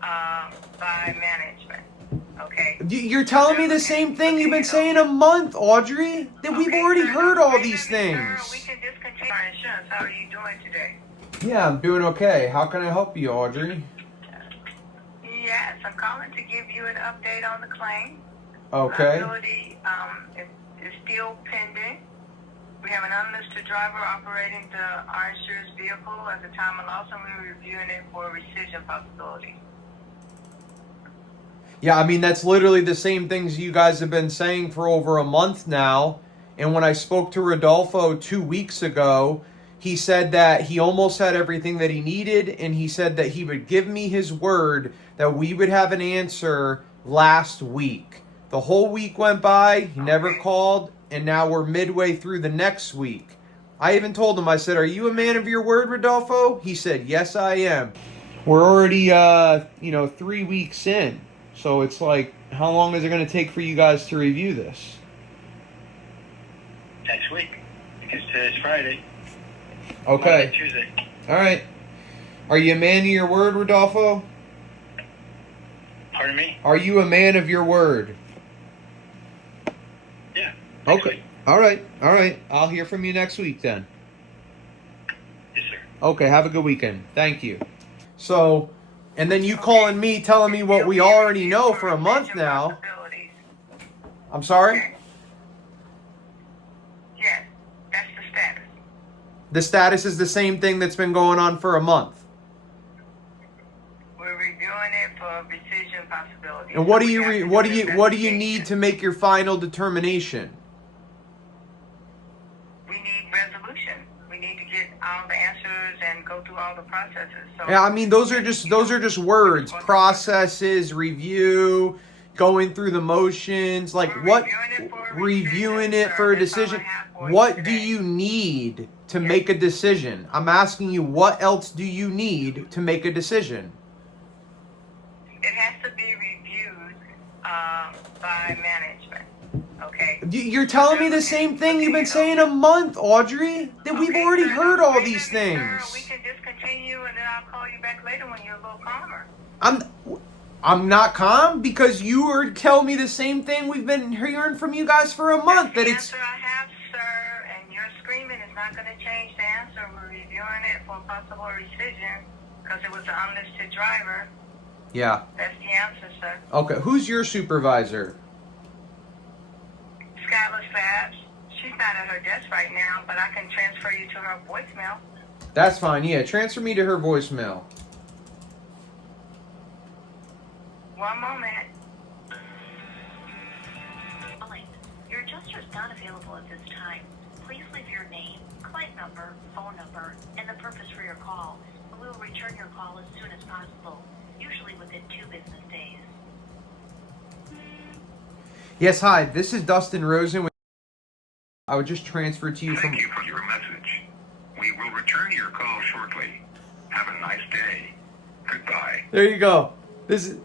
by management. Okay. You're telling me the same thing you've been saying a month, Audrey. That we've already heard all these things. We can discontinue our insurance. How are you doing today? Yeah, I'm doing okay. How can I help you, Audrey? Yes, I'm calling to give you an update on the claim. Okay. Liability is still pending. We have an unlisted driver operating our insurance vehicle at the time of loss, and we're reviewing it for rescission possibility. Yeah, I mean, that's literally the same things you guys have been saying for over a month now. And when I spoke to Rodolfo 2 weeks ago, he said that he almost had everything that he needed, and he said that he would give me his word that we would have an answer last week. The whole week went by, he never called, and now we're midway through the next week. I even told him, I said, "Are you a man of your word, Rodolfo?" He said, "Yes, I am." We're already, 3 weeks in. So it's like, how long is it going to take for you guys to review this? Next week, because today's Friday. Okay. Monday, Tuesday. All right. Are you a man of your word, Rodolfo? Pardon me? Are you a man of your word? Yeah. Okay. Week. All right. All right. I'll hear from you next week then. Yes, sir. Okay. Have a good weekend. Thank you. So, and then you calling me, telling me what we already know for a month now. I'm sorry? Yes, that's the status. The status is the same thing that's been going on for a month. We're reviewing it for rescission possibility. And what do you need to make your final determination? We need resolution. We need to get all the answers and go through all the processes. So Yeah, I mean those are just words. Processes, review, going through the motions, like what reviewing it for a decision. What do you need to make a decision? I'm asking you, what else do you need to make a decision? It has to be reviewed by management. Okay. You're telling me the same thing you've been saying a month, Audrey. That we've already heard all these We things. can discontinue, and then I'll call you back later when you're a little calmer. I'm not calm because you are telling me the same thing we've been hearing from you guys for a month. That's That the it's. answer I have, sir, and your screaming is not going to change the answer. We're reviewing it for possible rescission because it was an unlisted driver. Yeah. That's the answer, sir. Okay. Who's your supervisor? Skylar Fabs. She's not at her desk right now, but I can transfer you to her voicemail. That's fine. Yeah. Transfer me to her voicemail. One moment. Your adjuster is not available at this time. Please leave your name, client number, phone number, and the purpose for your call. We will return your call as soon as possible, usually within 2 business days. Yes. Hi. This is Dustin Rosen. I would just transfer to you from. Thank you for your message. We will return your call shortly. Have a nice day. Goodbye. There you go. This is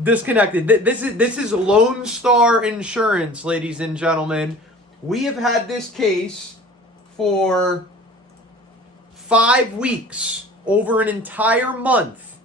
disconnected. This is Lonestar Insurance, ladies and gentlemen. We have had this case for 5 weeks, over an entire month.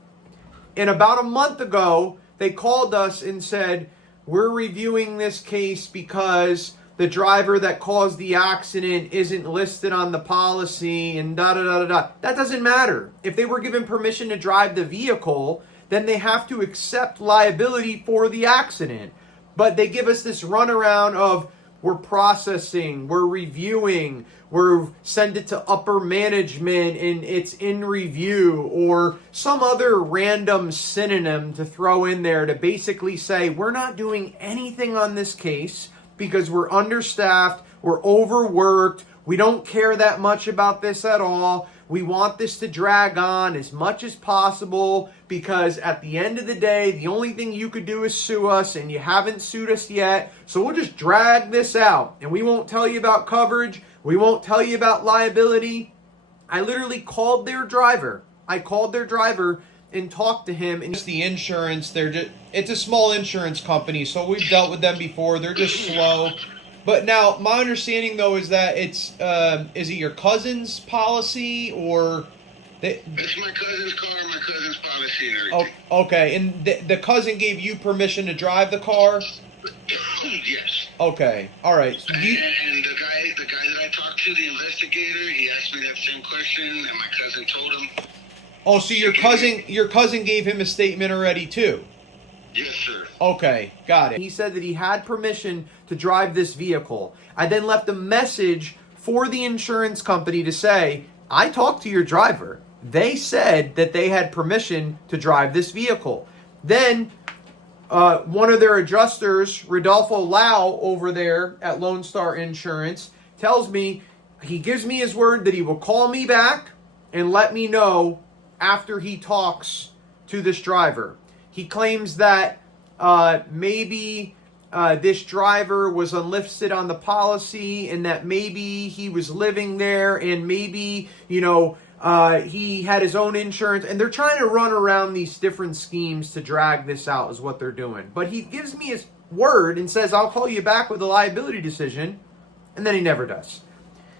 And about a month ago, they called us and said, "We're reviewing this case because the driver that caused the accident isn't listed on the policy," and da-da-da-da-da. That doesn't matter. If they were given permission to drive the vehicle, then they have to accept liability for the accident. But they give us this runaround of, we're processing, we're reviewing, we're send it to upper management and it's in review, or some other random synonym to throw in there to basically say we're not doing anything on this case because we're understaffed, we're overworked, we don't care that much about this at all. We want this to drag on as much as possible because at the end of the day, the only thing you could do is sue us, and you haven't sued us yet. So we'll just drag this out, and we won't tell you about coverage. We won't tell you about liability. I literally called their driver. And talked to him. And it's the insurance. It's a small insurance company, so we've dealt with them before. They're just slow. But now, my understanding, though, is that it's, is it your cousin's policy, or It's my cousin's car, my cousin's policy and everything. Okay, and the cousin gave you permission to drive the car? Yes. Okay, all right. So And the guy that I talked to, the investigator, he asked me that same question, and my cousin told him. oh, so your cousin gave him a statement already too? Yes, sir. Okay, got it. He said that he had permission to drive this vehicle. I then left a message for the insurance company to say, I talked to your driver. They said that they had permission to drive this vehicle. Then one of their adjusters, Rodolfo Lau, over there at Lonestar Insurance, tells me, he gives me his word that he will call me back and let me know after he talks to this driver. He claims that maybe this driver was unlisted on the policy and that maybe he was living there and maybe, he had his own insurance. And they're trying to run around these different schemes to drag this out is what they're doing. But he gives me his word and says, I'll call you back with a liability decision. And then he never does.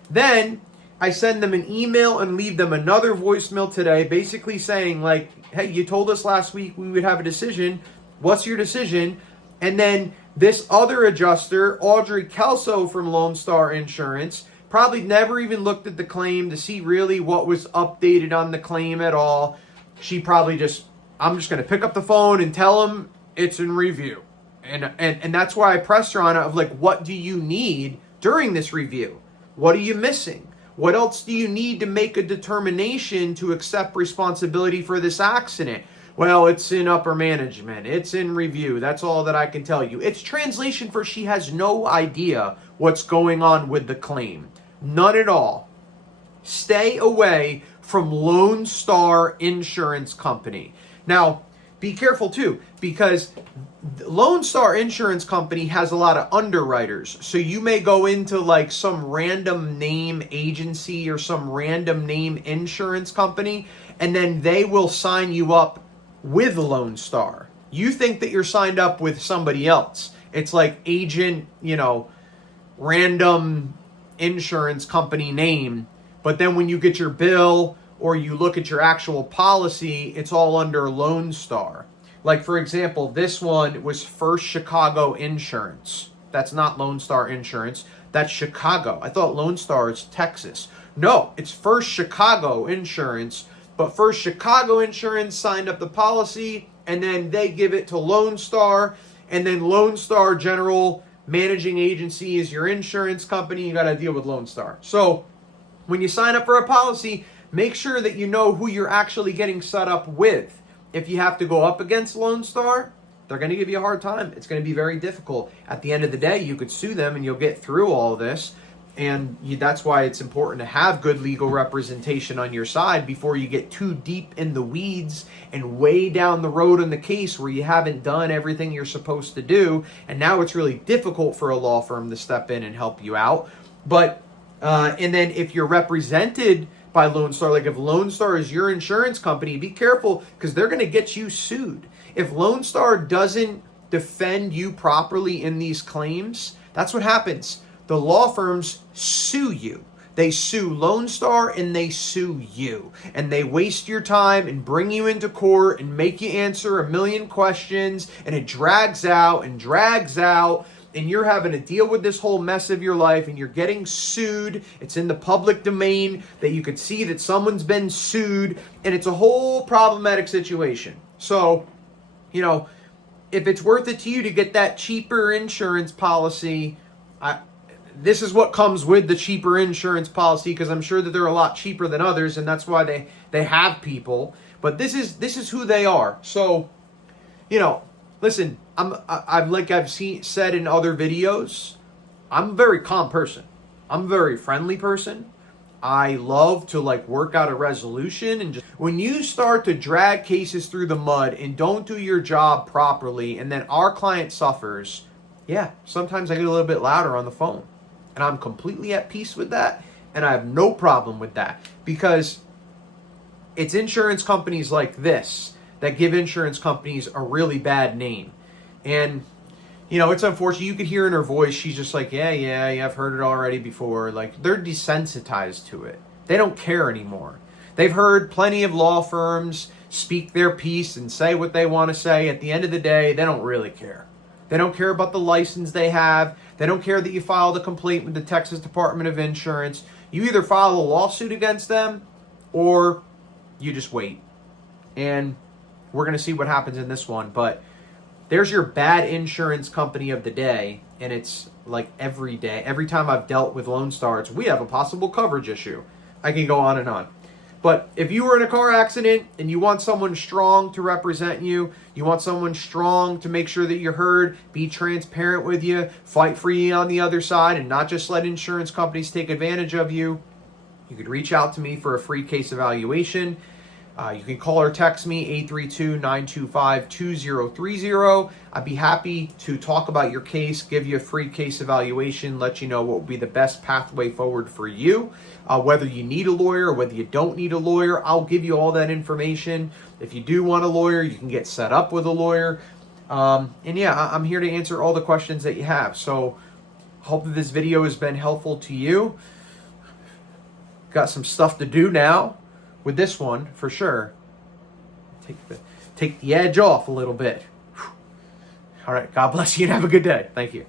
Then I send them an email and leave them another voicemail today, basically saying like, hey, you told us last week we would have a decision. What's your decision? And then this other adjuster, Audrey Kelso from Lonestar Insurance, probably never even looked at the claim to see really what was updated on the claim at all. She probably I'm just going to pick up the phone and tell them it's in review. And that's why I pressed her on it of like, what do you need during this review? What are you missing? What else do you need to make a determination to accept responsibility for this accident? Well, it's in upper management. It's in review. That's all that I can tell you. It's translation for she has no idea what's going on with the claim. None at all. Stay away from Lonestar Insurance Company. Now, be careful too, because Lonestar Insurance Company has a lot of underwriters. So you may go into like some random name agency or some random name insurance company, and then they will sign you up with Lonestar. You think that you're signed up with somebody else. It's like agent, random insurance company name. But then when you get your bill or you look at your actual policy, it's all under Lonestar. Like, for example, this one was First Chicago Insurance. That's not Lonestar Insurance. That's Chicago. I thought Lonestar is Texas. No, it's First Chicago Insurance. But First Chicago Insurance signed up the policy, and then they give it to Lonestar. And then Lonestar General Managing Agency is your insurance company. You got to deal with Lonestar. So when you sign up for a policy, make sure that you know who you're actually getting set up with. If you have to go up against Lonestar, they're going to give you a hard time. It's going to be very difficult. At the end of the day, you could sue them and you'll get through all this. And that's why it's important to have good legal representation on your side before you get too deep in the weeds and way down the road in the case where you haven't done everything you're supposed to do. And now it's really difficult for a law firm to step in and help you out. But, and then if you're represented by Lonestar, like if Lonestar is your insurance company, be careful because they're going to get you sued. If Lonestar doesn't defend you properly in these claims, that's what happens. The law firms sue you. They sue Lonestar and they sue you. And they waste your time and bring you into court and make you answer a million questions. And it drags out and drags out. And you're having to deal with this whole mess of your life. And you're getting sued. It's in the public domain that you could see that someone's been sued. And it's a whole problematic situation. So, if it's worth it to you to get that cheaper insurance policy, this is what comes with the cheaper insurance policy, because I'm sure that they're a lot cheaper than others, and that's why they have people. But this is who they are. So, listen, I've said in other videos, I'm a very calm person. I'm a very friendly person. I love to work out a resolution, and just when you start to drag cases through the mud and don't do your job properly, and then our client suffers, sometimes I get a little bit louder on the phone. And I'm completely at peace with that. And I have no problem with that. Because it's insurance companies like this that give insurance companies a really bad name. And, it's unfortunate. You could hear in her voice, she's just like, yeah, I've heard it already before. Like, they're desensitized to it. They don't care anymore. They've heard plenty of law firms speak their piece and say what they want to say. At the end of the day, they don't really care. They don't care about the license they have. They don't care that you filed a complaint with the Texas Department of Insurance. You either file a lawsuit against them or you just wait. And we're going to see what happens in this one. But there's your bad insurance company of the day. And it's like every day. Every time I've dealt with Lonestar, it's we have a possible coverage issue. I can go on and on. But if you were in a car accident and you want someone strong to represent you, you want someone strong to make sure that you're heard, be transparent with you, fight for you on the other side, and not just let insurance companies take advantage of you, you could reach out to me for a free case evaluation. You can call or text me, 832-925-2030. I'd be happy to talk about your case, give you a free case evaluation, let you know what would be the best pathway forward for you. Whether you need a lawyer or whether you don't need a lawyer, I'll give you all that information. If you do want a lawyer, you can get set up with a lawyer. And yeah, I'm here to answer all the questions that you have. So hope that this video has been helpful to you. Got some stuff to do now with this one for sure. Take the edge off a little bit. All right, God bless you and have a good day. Thank you.